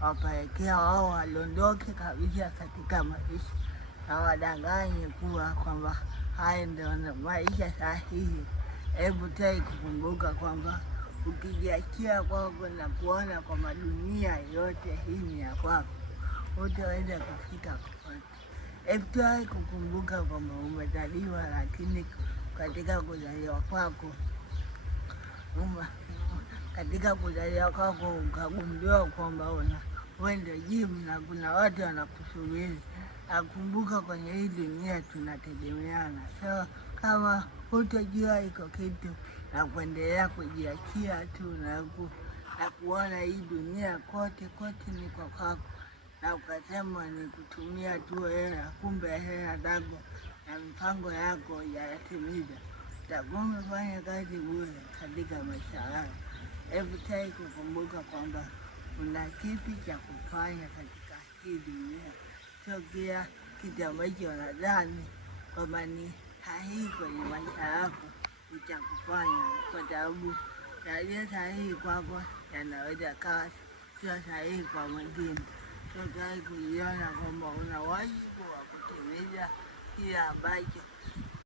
wapelekea wao walondoke kabisa katika maisha na wadanganye kuwa kwamba haya ndio maisha sahihi. Hebu tai kukumbuka kwamba ukijiachia kwako na kuona kwamba dunia yote hii ni ya kwako, hutaweza kufika popote. Hebu tai kukumbuka kwamba umezaliwa, lakini katika kuzaliwa kwako ukagundua kwamba wewe ndio jibu na kuna watu wanakusubiri. Nakumbuka kwenye hii dunia tunategemeana. So kama hutojua iko kitu na kuendelea kujiachia tu na kuona hii dunia kote ni kwa kwako, na ukasema ni kutumia tu hela, kumbe hela zako na mipango yako yatimiza, utakuwa umefanya kazi bure katika maisha yako. Hebu tai kukumbuka kwamba kuna kipi cha kufanya katika hii dunia. Sio kila kitu ambacho nadhani kwamba ni sahihi kwenye maisha yako ni cha kufanya, kwa sababu yaliyo sahihi kwako yanaweza kawa sio sahihi kwa mwingine. Sio tai kujiona kwamba una wajibu wa kutimiza kile ambacho